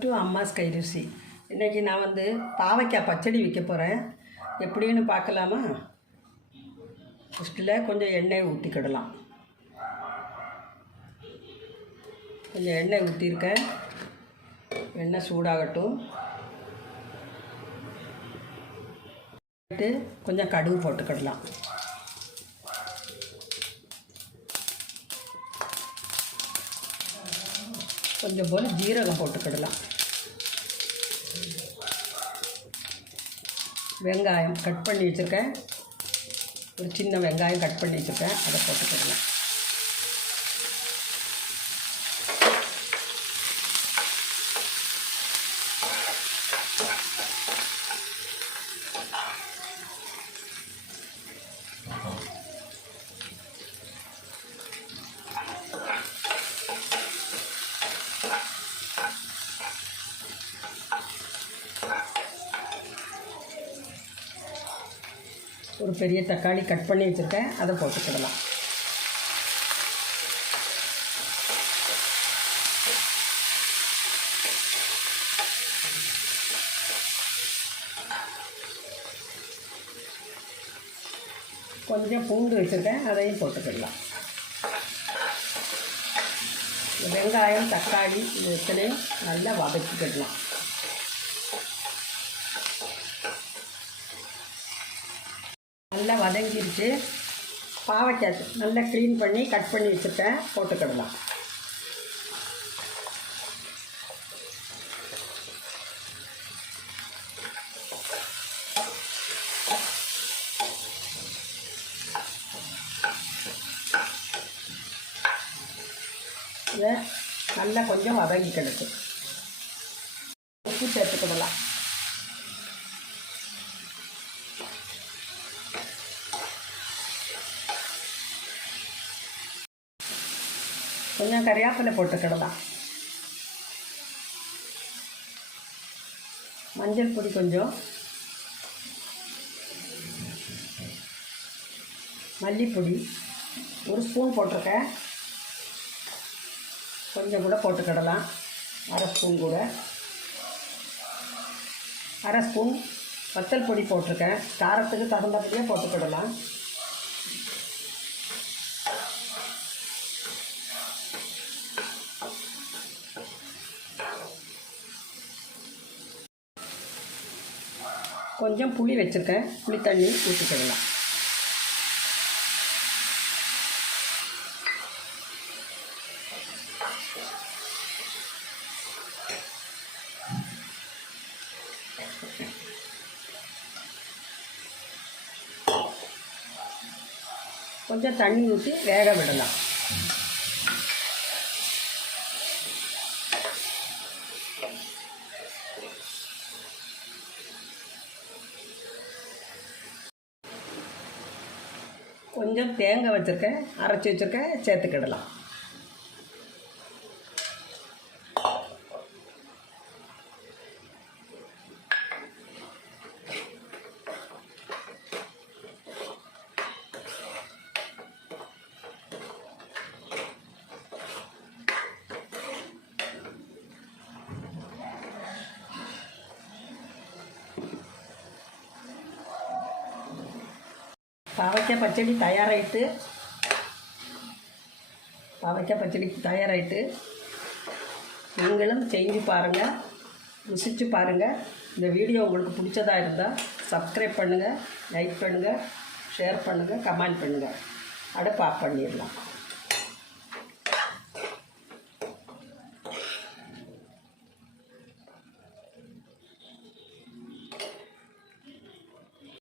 To அம்மாஸ் Kairuchi. இன்றைக்கி நான் பாவைக்காய் பச்சடி வைக்க போகிறேன். எப்படின்னு பார்க்கலாமா? ஃபஸ்ட்டில் கொஞ்சம் எண்ணெய் ஊற்றிக்கிடலாம். கொஞ்சம் எண்ணெய் ஊற்றிருக்கேன். எண்ணெய் சூடாகட்டும். கொஞ்சம் கடுகு போட்டுக்கிடலாம். கொஞ்சம் போல் ஜீரகம் போட்டுக்கிடலாம். வெங்காயம் கட் பண்ணி வச்சுருக்கேன். ஒரு சின்ன வெங்காயம் கட் பண்ணி வச்சுருக்கேன், அதை போட்டுக்கிடலாம். ஒரு பெரிய தக்காளி கட் பண்ணி வச்சுருக்கேன், அதை போட்டுக்கிடலாம். கொஞ்சம் பூண்டு வச்சுருக்கேன், அதையும் போட்டுக்கிடலாம். வெங்காயம் தக்காளி இது எத்தனையும் நல்லா வதக்கிக்கிடலாம். நல்லா வதங்கிடுச்சு. பாவைக்காய் நல்லா க்ளீன் பண்ணி கட் பண்ணி வச்சுருக்கேன், போட்டுக்கிடலாம். இதை நல்லா கொஞ்சம் வதங்கிக்கிடுச்சு. உப்பு சேர்த்துக்கிடலாம். கொஞ்சம் கறிவேப்பிலை போட்டுக்கிடலாம். மஞ்சள் பொடி கொஞ்சம், மல்லிப்பொடி ஒரு ஸ்பூன் போட்டிருக்கேன். கொஞ்சம் கூட போட்டுக்கிடலாம். அரை ஸ்பூன் கூட, அரை ஸ்பூன் வத்தல் பொடி போட்டிருக்கேன். காரத்துக்கு தகுந்தபடியாக போட்டுக்கிடலாம். கொஞ்சம் புளி வச்சுருக்கேன், புளி தண்ணி ஊற்றிக்கிடலாம். கொஞ்சம் தண்ணி ஊற்றி வேக விடலாம். கொஞ்சம் தேங்காய் வச்சுருக்கேன், அரைச்சி வச்சுருக்கேன், சேர்த்துக்கிடலாம். பாவைக்காய் பச்சடி தயாராகிட்டு நீங்களும் செஞ்சு பாருங்கள், ருசித்து பாருங்கள். இந்த வீடியோ உங்களுக்கு பிடிச்சதா இருந்தால் சப்ஸ்கிரைப் பண்ணுங்கள், லைக் பண்ணுங்கள், ஷேர் பண்ணுங்கள், கமெண்ட் பண்ணுங்கள். அடுப்பு ஆஃப் பண்ணிடலாம்.